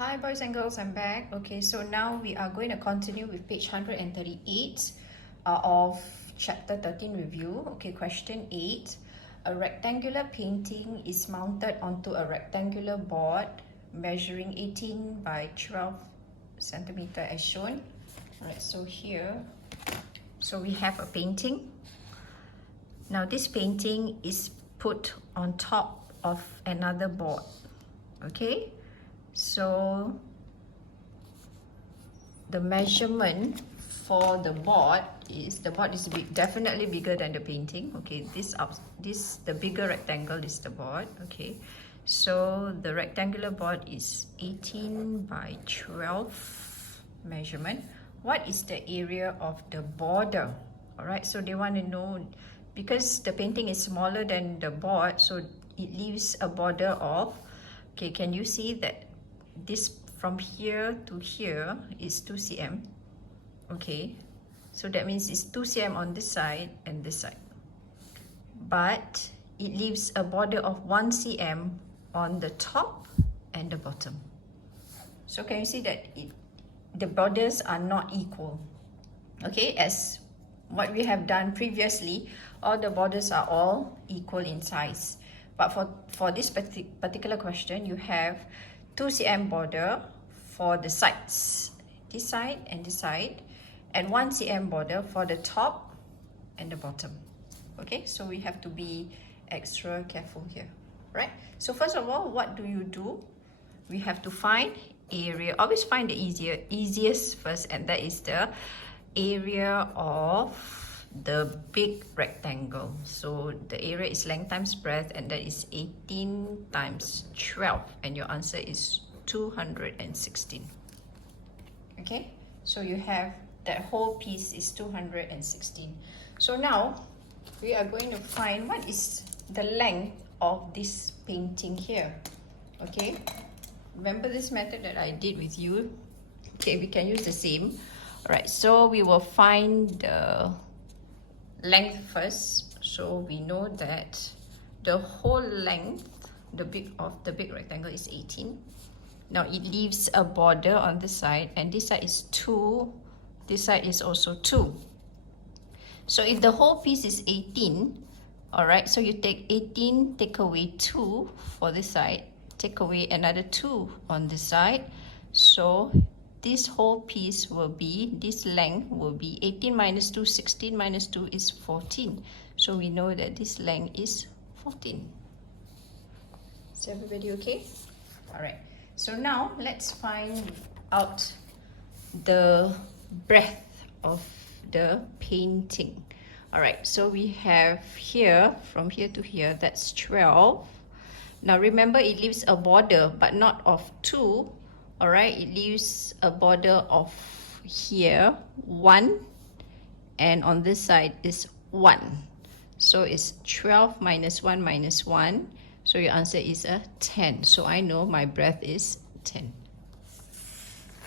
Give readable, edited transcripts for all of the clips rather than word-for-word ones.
Hi boys and girls, I'm back. Okay, so now we are going to continue with page 138 of chapter 13 review. Okay, question 8. A rectangular painting is mounted onto a rectangular board measuring 18 by 12 centimeter as shown. Alright, so here, we have a painting. Now this painting is put on top of another board. Okay, so the measurement for the board is definitely bigger than the painting. Okay, the bigger rectangle is the board. Okay, so the rectangular board is 18 by 12 measurement. What is the area of the border? All right, so they want to know, because the painting is smaller than the board, so it leaves a border of, okay, can you see that this from here to here is 2 cm? Okay, so that means it's 2 cm on this side and this side, but it leaves a border of 1 cm on the top and the bottom. So can you see that the borders are not equal? Okay, as what we have done previously, all the borders are all equal in size, but for this particular question, you have 2 cm border for the sides, this side and this side, and 1 cm border for the top and the bottom. Okay, so we have to be extra careful here, right? So first of all, what do? We have to find area. Always find the easiest first, and that is the area of the big rectangle. So the area is length times breadth, and that is 18 times 12, and your answer is 216. Okay, so you have that whole piece is 216. So now we are going to find what is the length of this painting here. Okay, remember this method that I did with you? Okay, we can use the same. All right, so we will find the length first. So we know that the whole length the big rectangle is 18. Now it leaves a border on this side, and this side is 2, this side is also 2. So if the whole piece is 18, all right, so you take 18, take away 2 for this side, take away another 2 on this side. So this whole piece will be, this length will be 18 minus 2, 16 minus 2 is 14. So we know that this length is 14. Is everybody okay? All right. So now let's find out the breadth of the painting. All right. So we have here, from here to here, that's 12. Now remember, it leaves a border, but not of 2. All right, it leaves a border of here 1, and on this side is 1. So it's 12 minus 1 minus 1. So your answer is a 10. So I know my breadth is 10.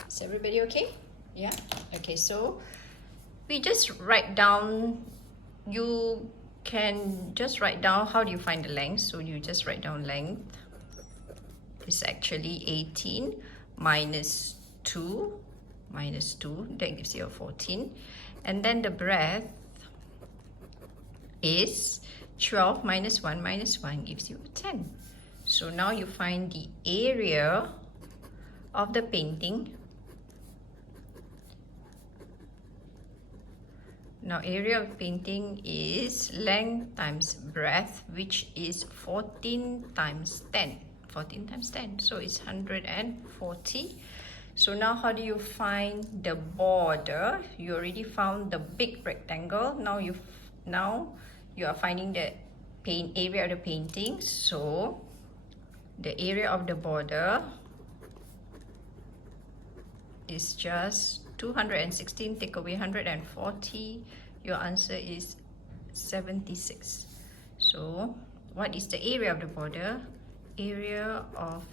Is everybody okay? Yeah? Okay, so we just write down, you can just write down, how do you find the length? So you just write down length is actually 18 minus 2, that gives you a 14. And then the breadth is 12 minus 1 gives you 10. So now you find the area of the painting. Now area of painting is length times breadth, which is 14 times 10. 14 times 10, so it's 140. So now how do you find the border? You already found the big rectangle. Now you are finding the area of the painting. So the area of the border is just 216. Take away 140. Your answer is 76. So what is the area of the border? Area of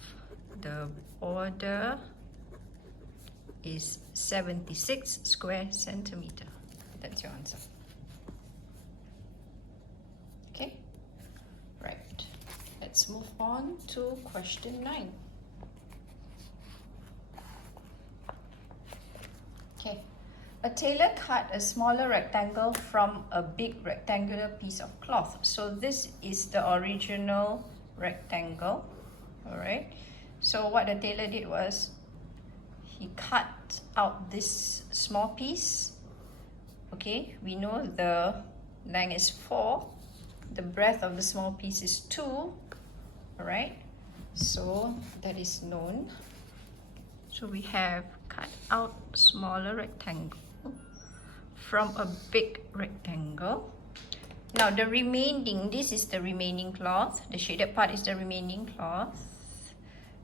the border is 76 square centimeter. That's your answer. Okay, right. Let's move on to question 9. A tailor cut a smaller rectangle from a big rectangular piece of cloth. So this is the original rectangle. Alright. So what the tailor did was he cut out this small piece. Okay, we know the length is 4. The breadth of the small piece is 2. Alright. So that is known. So we have cut out smaller rectangle from a big rectangle. Now the remaining, this is the remaining cloth. The shaded part is the remaining cloth.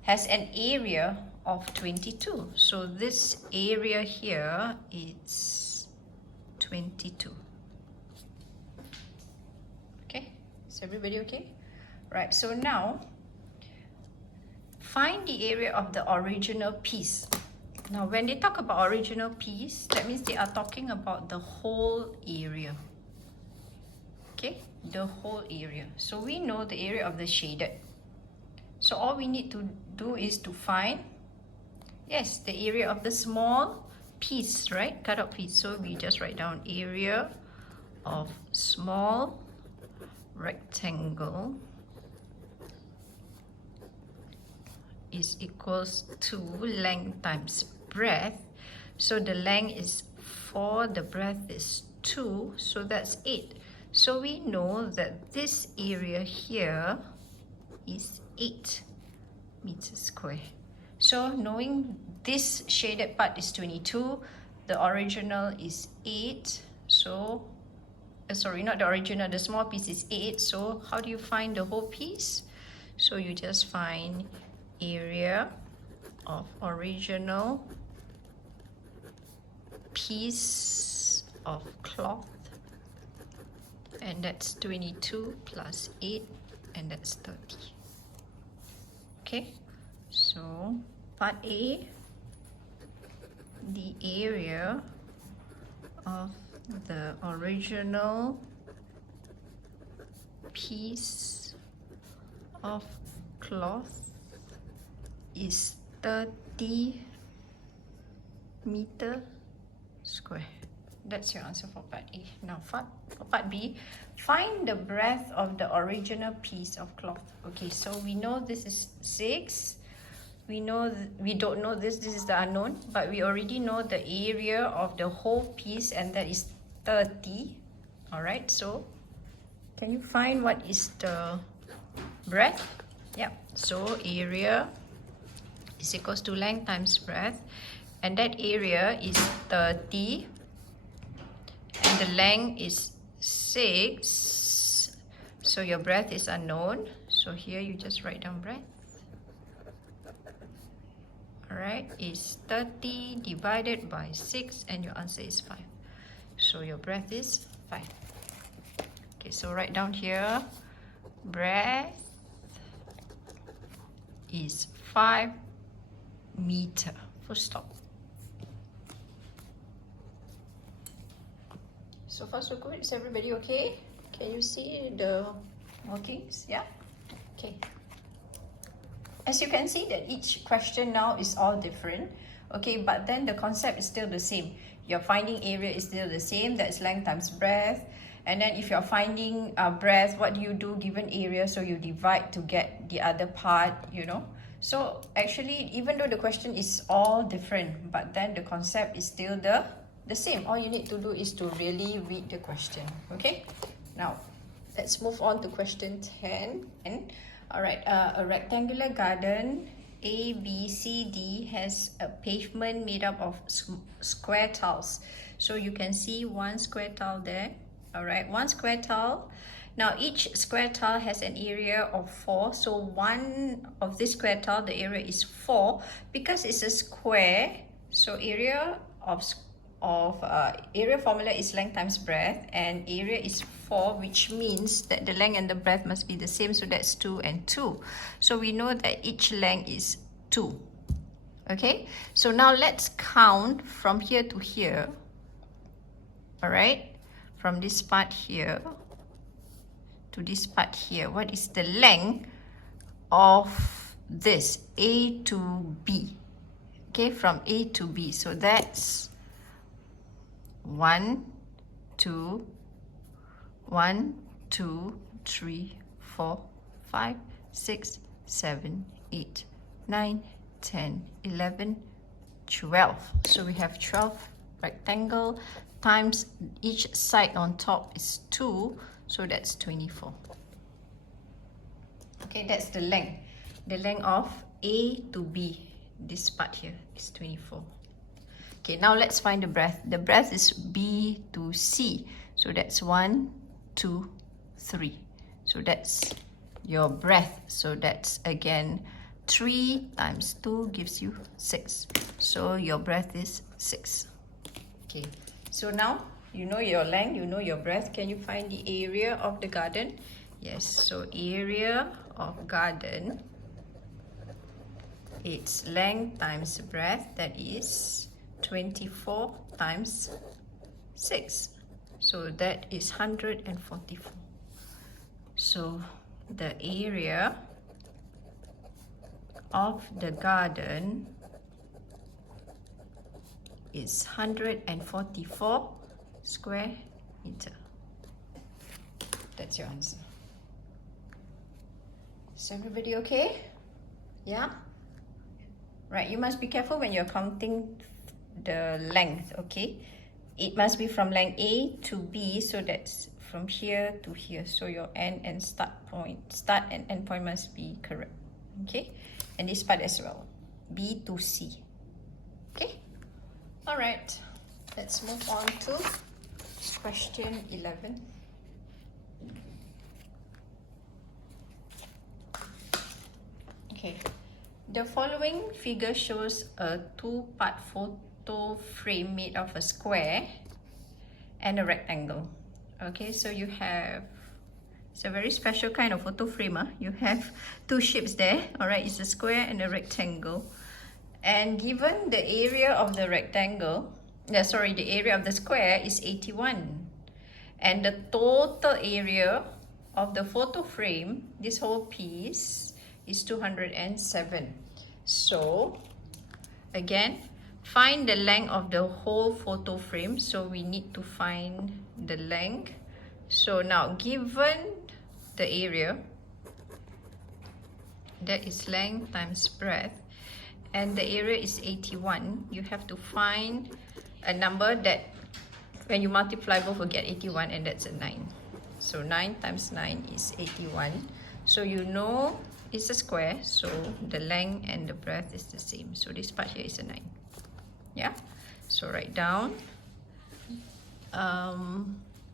Has an area of 22. So this area here is 22. Okay, is everybody okay? Right, so now find the area of the original piece. Now when they talk about original piece, that means they are talking about the whole area. Okay, the whole area. So we know the area of the shaded. So all we need to do is to find, yes, the area of the small piece, right? Cut out piece. So we just write down area of small rectangle is equals to length times breadth. So the length is 4, the breadth is 2, so that's 8. So we know that this area here is 8 meters square. So knowing this shaded part is 22, the original is 8. So sorry, not the original, the small piece is 8. So how do you find the whole piece? So you just find area of original piece of cloth, and that's 22 plus 8, and that's 30. Okay, so part A, the area of the original piece of cloth is 30 meter square. That's your answer for part A. Now for part B, find the breadth of the original piece of cloth. Okay, so we know this is 6. We know we don't know this is the unknown, but we already know the area of the whole piece, and that is 30. All right, so can you find what is the breadth? Yeah, so area is equals to length times breadth, and that area is 30, and the length is 6. So your breadth is unknown, so here you just write down breadth. Alright, is 30 divided by 6, and your answer is 5. So your breadth is 5. Okay, so write down here, breadth is 5 meter. Full stop. So far so good. Is everybody okay? Can you see the workings? Yeah? Okay. As you can see that each question now is all different. Okay, but then the concept is still the same. Your finding area is still the same. That's length times breadth. And then if you're finding breadth, what do you do given area? So you divide to get the other part, you know. So actually, even though the question is all different, but then the concept is still the same. All you need to do is to really read the question. Okay, now let's move on to question 10. And all right, a rectangular garden A, B, C, D has a pavement made up of square tiles. So you can see one square tile there. All right, one square tile. Now each square tile has an area of 4. So one of this square tile, the area is 4 because it's a square. So area area formula is length times breadth, and area is 4, which means that the length and the breadth must be the same. So that's 2 and 2. So we know that each length is 2. Okay, so now let's count from here to here. All right, from this part here to this part here, what is the length of this A to B? Okay, from A to B, so that's 1, 2, 1, 2, 3, 4, 5, 6, 7, 8, 9, 10, 11, 12. So we have 12 rectangle times each side on top is 2, so that's 24. Okay, that's the length. The length of A to B. This part here is 24. Okay, now let's find the breadth. The breadth is B to C. So that's 1, 2, 3. So that's your breadth. So that's again 3 times 2 gives you 6. So your breadth is 6. Okay, so now you know your length, you know your breadth. Can you find the area of the garden? Yes, so area of garden, its length times breadth, that is 24 times 6. So that is 144. So the area of the garden is 144 square meter. That's your answer. Is everybody okay? Yeah? Right, you must be careful when you're counting the length, okay? It must be from length A to B, so that's from here to here. So your end and start and end point must be correct, okay? And this part as well, B to C, okay? All right, let's move on to question 11. Okay, the following figure shows a two-part photo frame made of a square and a rectangle. Okay, so you have, it's a very special kind of photo frame. You have two shapes there, all right, it's a square and a rectangle. And given the area of the rectangle, the area of the square is 81. And the total area of the photo frame, this whole piece, is 207. So again, find the length of the whole photo frame. So we need to find the length. So now, given the area, that is length times breadth, and the area is 81, you have to find a number that when you multiply both will get 81, and that's a 9. So 9 times 9 is 81. So you know it's a square, so the length and the breadth is the same. So this part here is a 9. Yeah, so write down.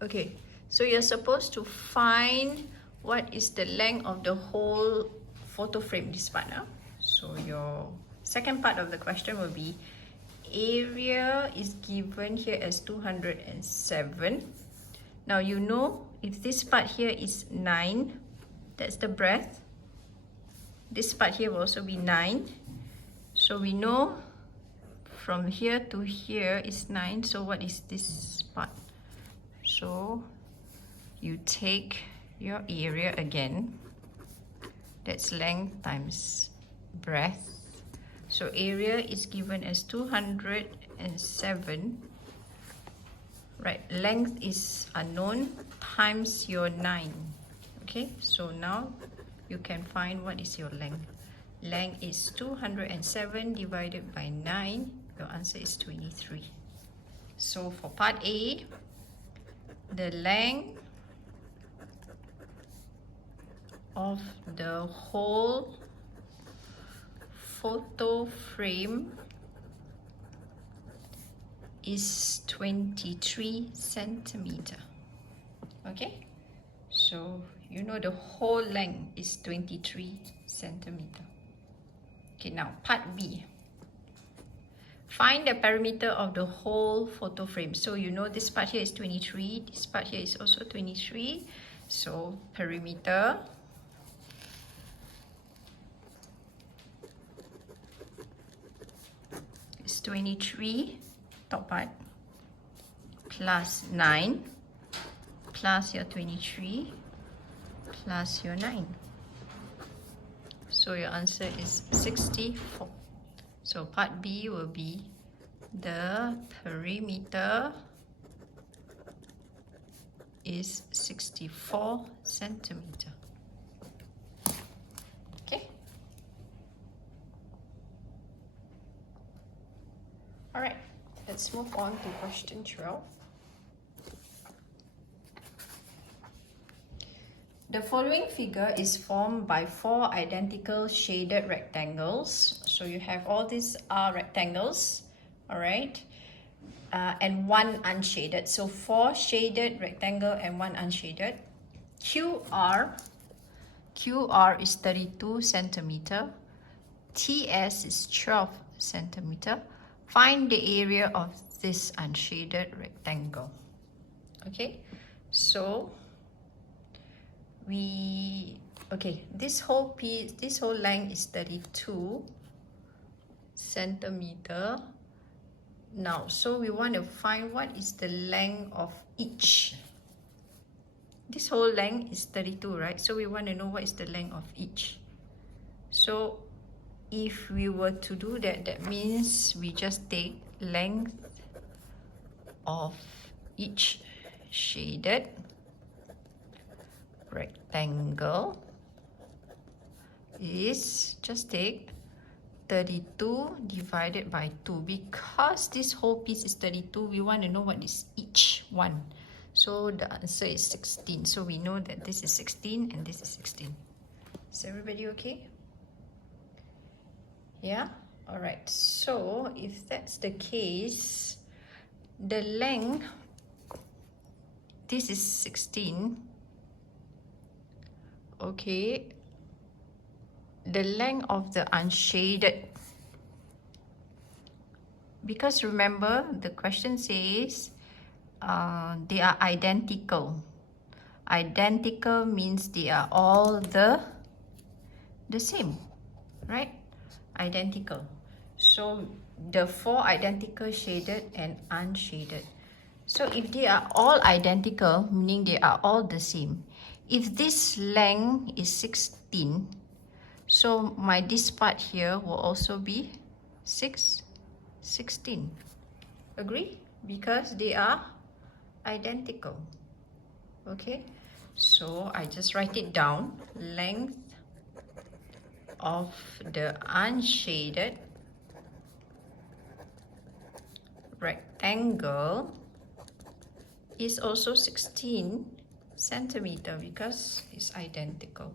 Okay, so you're supposed to find what is the length of the whole photo frame, this part. So your second part of the question will be, area is given here as 207. Now you know if this part here is 9, that's the breadth. This part here will also be 9. So we know from here to here is 9. So what is this part? So you take your area again. That's length times breadth. So area is given as 207. Right, length is unknown times your 9. Okay, so now you can find what is your length. Length is 207 divided by 9. Your answer is 23. So for part A, the length of the whole photo frame is 23 centimeter. Okay, so you know the whole length is 23 centimeter. Okay, now part B. Find the perimeter of the whole photo frame. So you know this part here is 23, this part here is also 23. So perimeter is 23, top part, plus 9, plus your 23, plus your 9. So your answer is 64. So part B will be the perimeter is 64 centimeter. Okay. All right, let's move on to question 12. The following figure is formed by 4 identical shaded rectangles. So you have all these are rectangles, all right, and 1 unshaded. So 4 shaded rectangle and 1 unshaded. QR is 32 centimeter. TS is 12 centimeter. Find the area of this unshaded rectangle. Okay, so this whole piece, this whole length is 32 centimeter. Now, so we want to find what is the length of each. This whole length is 32, right? So we want to know what is the length of each. So if we were to do that, that means we just take length of each shaded rectangle is, just take 32 divided by 2. Because this whole piece is 32, we want to know what is each one. So the answer is 16. So we know that this is 16 and this is 16. Is everybody okay? Yeah? Alright, so if that's the case, the length, this is 16. Okay, the length of the unshaded, because remember the question says they are identical. Identical means they are all the same, right? Identical. So the 4 identical shaded and unshaded. So if they are all identical, meaning they are all the same. If this length is 16, so this part here will also be 16. Agree? Because they are identical. Okay, so I just write it down. Length of the unshaded rectangle is also 16 centimeter because it's identical.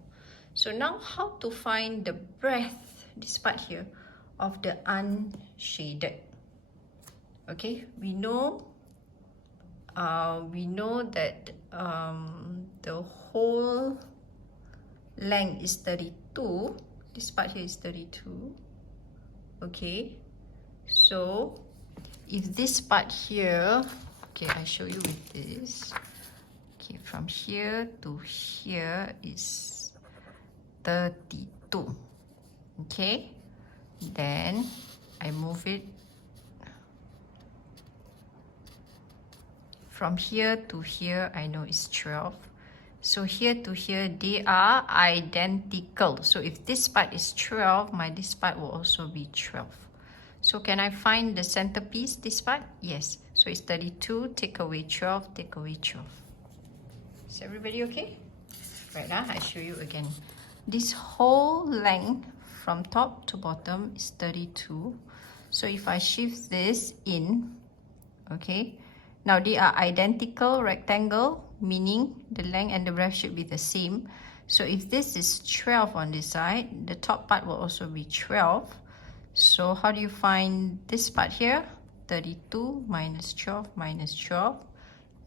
So now how to find the breadth, this part here, of the unshaded. Okay, we know that the whole length is 32. This part here is 32. Okay, so if this part here, okay, I show you with this. Okay, from here to here is 32. Okay, then I move it from here to here. I know it's 12. So here to here, they are identical. So if this part is 12, this part will also be 12. So can I find the centerpiece, this part? Yes. So it's 32, take away 12, take away 12. Is everybody okay? Right now, I show you again. This whole length from top to bottom is 32. So if I shift this in, okay, now they are identical rectangle, meaning the length and the breadth should be the same. So if this is 12 on this side, the top part will also be 12. So how do you find this part here? 32 minus 12 minus 12,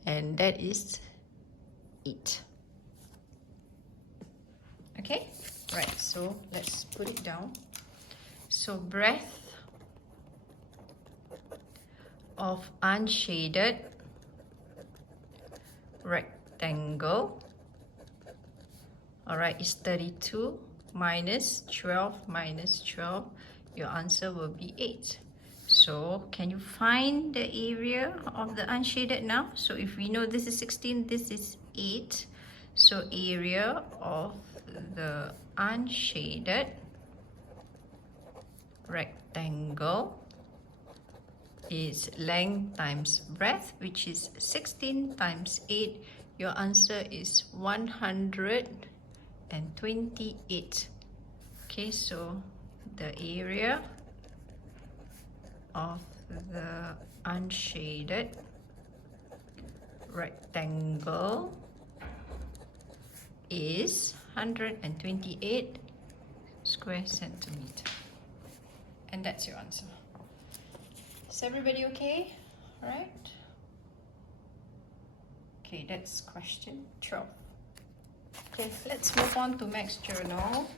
and that is 8. Okay, right, so let's put it down. So breadth of unshaded rectangle, all right, is 32 minus 12 minus 12. Your answer will be 8. So can you find the area of the unshaded now? So if we know this is 16, this is 8. So area of the unshaded rectangle is length times breadth, which is 16 times 8. Your answer is 128. Okay, so the area of the unshaded rectangle is 128 square centimeter. And that's your answer. Is everybody okay? All right. Okay, that's question 12. Okay, let's move on to Max Journal.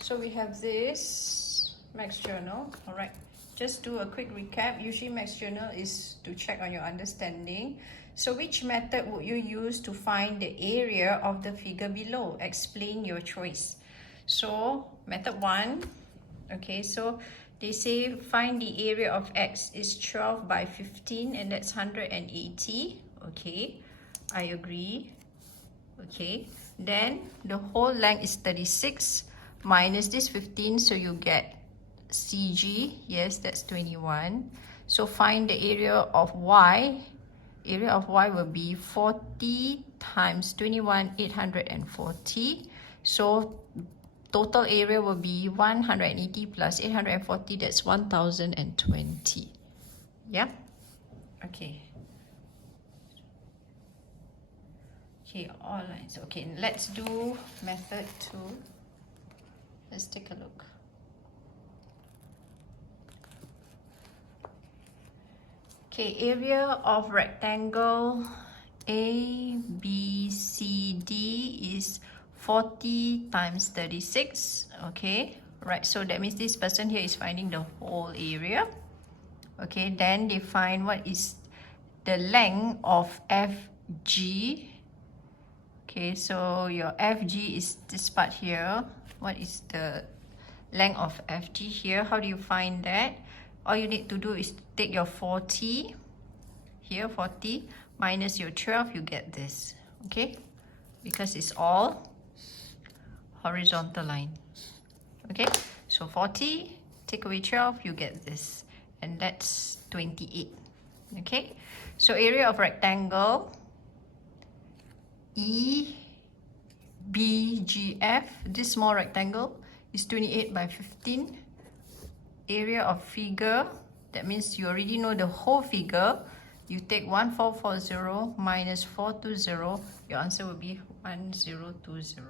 So we have this Max Journal. All right. Just do a quick recap. Usually Max Journal is to check on your understanding. So which method would you use to find the area of the figure below? Explain your choice. So method 1, okay, so they say find the area of X is 12 by 15 and that's 180. Okay, I agree. Okay, then the whole length is 36 minus this 15, so you get CG, yes, that's 21. So find the area of Y. Area of Y will be 40 times 21, 840. So total area will be 180 plus 840, that's 1020. Yeah? Okay. Okay, all lines. Okay, let's do method 2. Let's take a look. Okay, area of rectangle ABCD is 40 times 36. Okay, right, so that means this person here is finding the whole area. Okay, then they find what is the length of FG. Okay, so your FG is this part here. What is the length of FG here? How do you find that? All you need to do is take your 40, here 40, minus your 12, you get this, okay? Because it's all horizontal line, okay? So 40, take away 12, you get this, and that's 28, okay? So area of rectangle EBGF, this small rectangle, is 28 by 15. Area of figure, that means you already know the whole figure. You take 1440 minus 420, your answer will be 1020.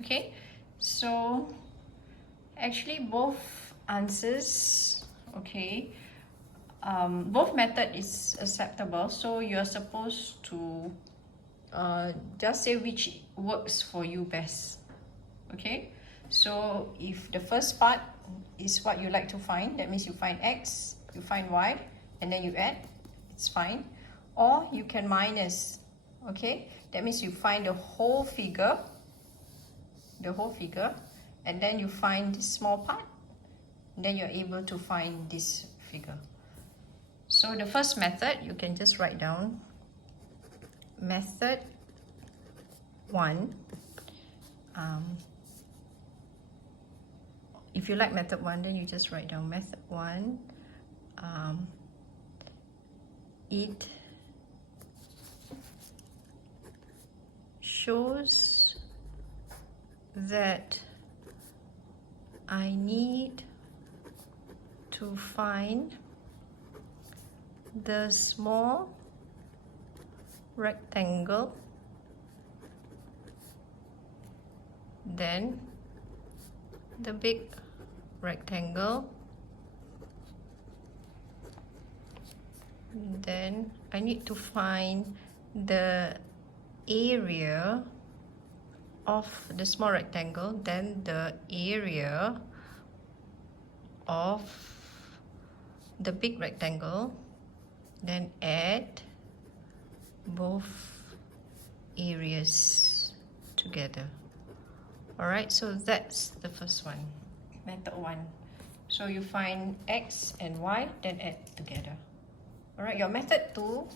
Okay, so actually both answers, okay, both method is acceptable, so you're supposed to just say which works for you best. Okay, so if the first part is what you like to find, that means you find X, you find Y, and then you add, it's fine. Or you can minus, okay, that means you find the whole figure, and then you find this small part, and then you're able to find this figure. So the first method, you can just write down method 1. If you like method 1, then you just write down method 1. It shows that I need to find the small rectangle, then the big rectangle, then I need to find the area of the small rectangle, then the area of the big rectangle, then add both areas together. Alright, so that's the first one, method 1. So you find X and Y, then add together. Alright, your method 2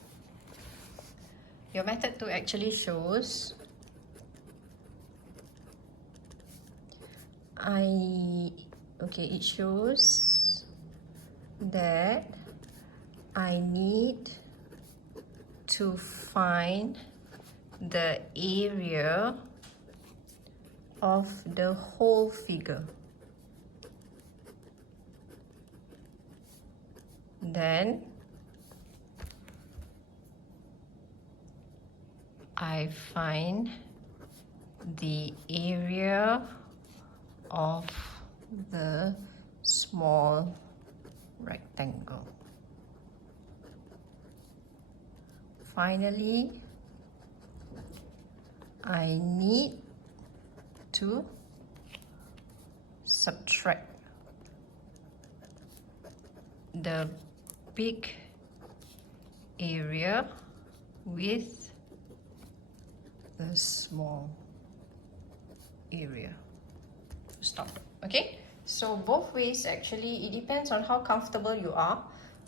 actually shows it shows that I need to find the area of the whole figure. Then I find the area of the small rectangle. Finally, I need to subtract the big area with the small area. Stop. Okay, so both ways actually, it depends on how comfortable you are.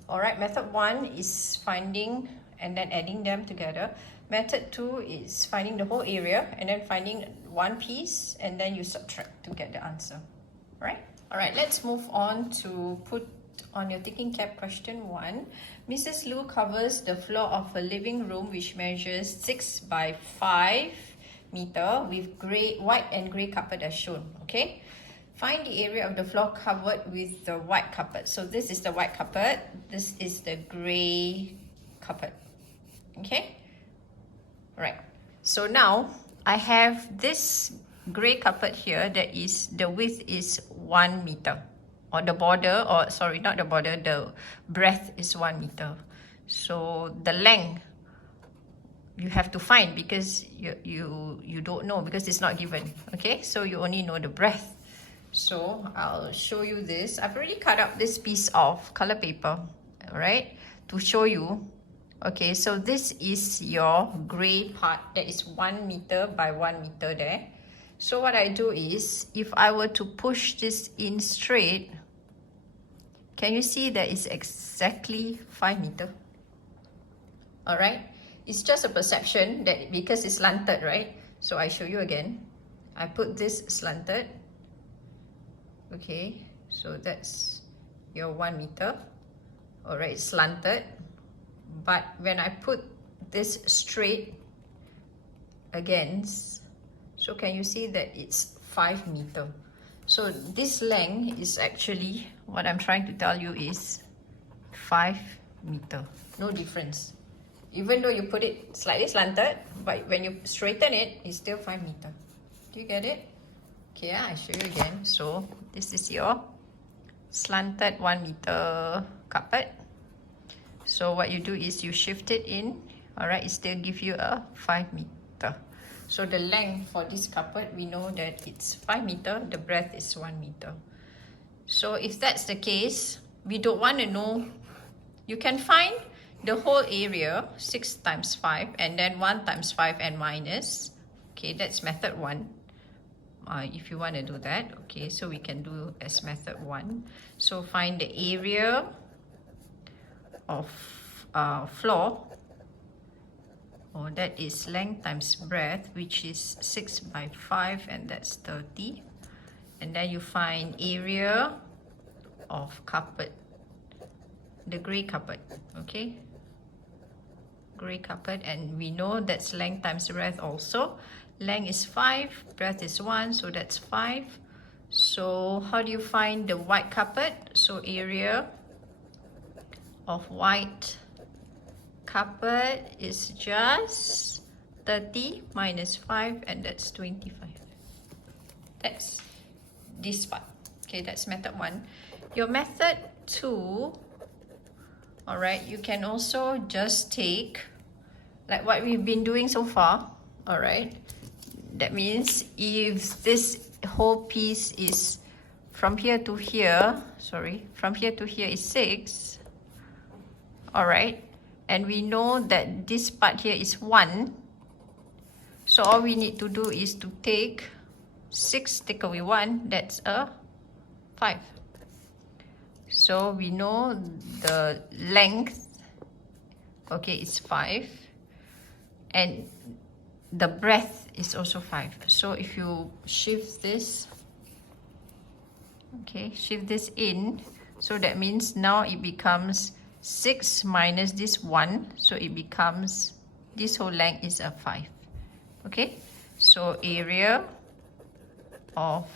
Alright, method 1 is finding and then adding them together. Method 2 is finding the whole area and then finding one piece and then you subtract to get the answer. Right? Alright, let's move on to put on your thinking cap question 1. Mrs. Lu covers the floor of a living room which measures 6 by 5 meter with white and grey carpet as shown. Okay? Find the area of the floor covered with the white carpet. So this is the white carpet, this is the grey carpet. Okay? Right. So now I have this grey carpet here that is, the width is 1 meter. Or the border, or sorry, not the border, the breadth is 1 meter. So the length you have to find because you don't know because it's not given. Okay, so you only know the breadth. So I'll show you this. I've already cut up this piece of color paper, alright, to show you. Okay, so this is your grey part that is 1 meter by 1 meter there. So what I do is, if I were to push this in straight, can you see that it's exactly 5 meter? Alright, it's just a perception that because it's slanted, right? So I show you again. I put this slanted. Okay, so that's your 1 meter. Alright, slanted. But when I put this straight against, so can you see that it's 5 meter? So this length is actually, what I'm trying to tell you is 5 meter. No difference. Even though you put it slightly slanted, but when you straighten it, it's still 5 meter. Do you get it? Okay, I show you again. So this is your slanted 1 meter carpet. So what you do is you shift it in. Alright, it still gives you a 5 meter. So the length for this carpet, we know that it's 5 meter, the breadth is 1 meter. So if that's the case, we don't want to know, you can find the whole area, 6 times 5, and then 1 times 5 and minus. Okay, that's method 1. If you want to do that, okay, so we can do as method 1. So find the area of floor. Oh, that is length times breadth, which is 6 by 5, and that's 30. And then you find area of carpet, the grey carpet, okay? Grey carpet, and we know that's length times breadth also. Length is 5, breadth is 1, so that's 5. So how do you find the white carpet? So area of white carpet is just 30 minus 5, and that's 25. That's this part. Okay, that's method 1. Your method 2, alright, you can also just take like what we've been doing so far. Alright, that means if this whole piece is from here to here, from here to here is 6, alright, and we know that this part here is 1, so all we need to do is to take 6 take away 1, that's a 5. So we know the length, okay, it's 5, and the breadth is also 5. So if you shift this, okay, shift this in, so that means now it becomes 6 minus this 1, so it becomes, this whole length is a 5. Okay, so area of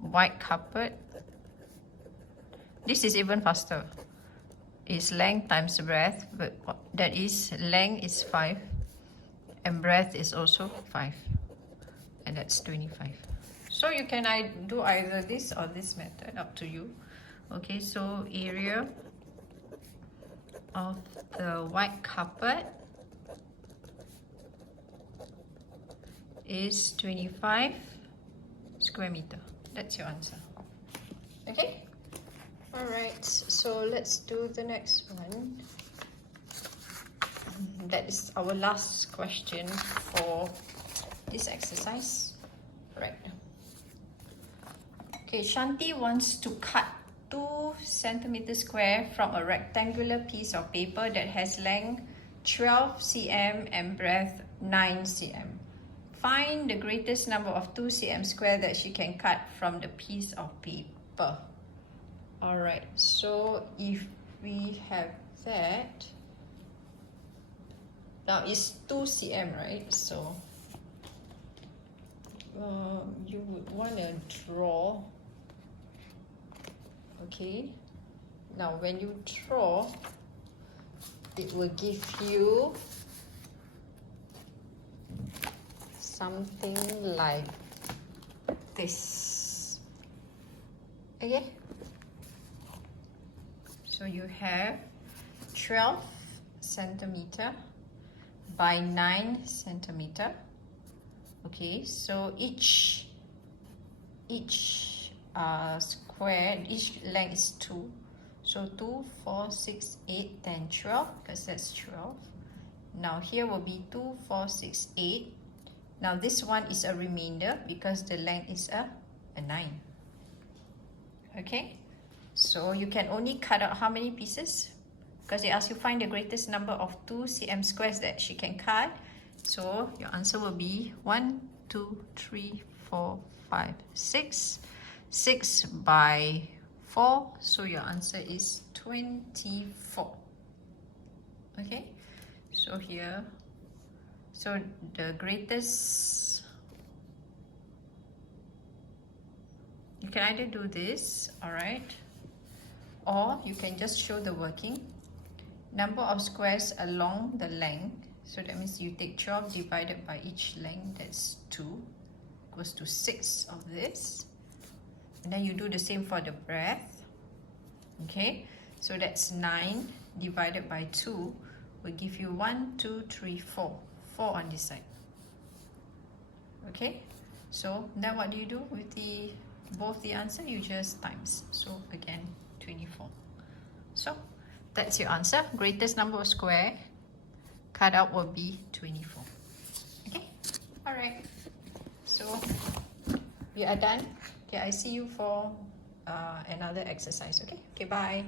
white carpet, this is even faster, is length times breadth, but that is length is 5 and breadth is also 5, and that's 25. So you can do either this or this method, up to you. Okay, so area of the white carpet is 25 square meter. That's your answer. Okay? Alright, so let's do the next one. That is our last question for this exercise. Right. Okay, Shanti wants to cut 2 centimeters square from a rectangular piece of paper that has length 12 cm and breadth 9 cm. Find the greatest number of 2 cm square that she can cut from the piece of paper. Alright, so if we have that, now it's 2 cm, right? So you would want to draw. Okay, now when you draw, it will give you something like this. Okay, so you have 12 centimeter by 9 centimeter. Okay, so each square, each length is 2. So 2, 4, 6, 8, 10, 12, because that's 12. Now here will be 2, 4, 6, 8. Now this one is a remainder because the length is a 9. Okay, so you can only cut out how many pieces? Because they ask you find the greatest number of 2 cm squares that she can cut. So your answer will be 1, 2, 3, 4, 5, 6. 6 by 4. So your answer is 24. Okay, so here, so the greatest, you can either do this, alright, or you can just show the working. Number of squares along the length, so that means you take 12 divided by each length, that's 2, goes to 6 of this. And then you do the same for the breadth. Okay, so that's 9 divided by 2 will give you 1, 2, 3, 4. 4 on this side. Okay, so then what do you do with both the answer? You just times. So again, 24. So that's your answer. Greatest number of square cut out will be 24. Okay, alright. So we are done. Okay, I see you for another exercise. Okay, bye.